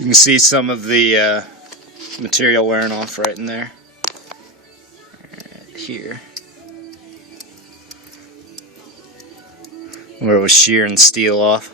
You can see some of the material wearing off right in there. Right here. Where it was shearing steel off.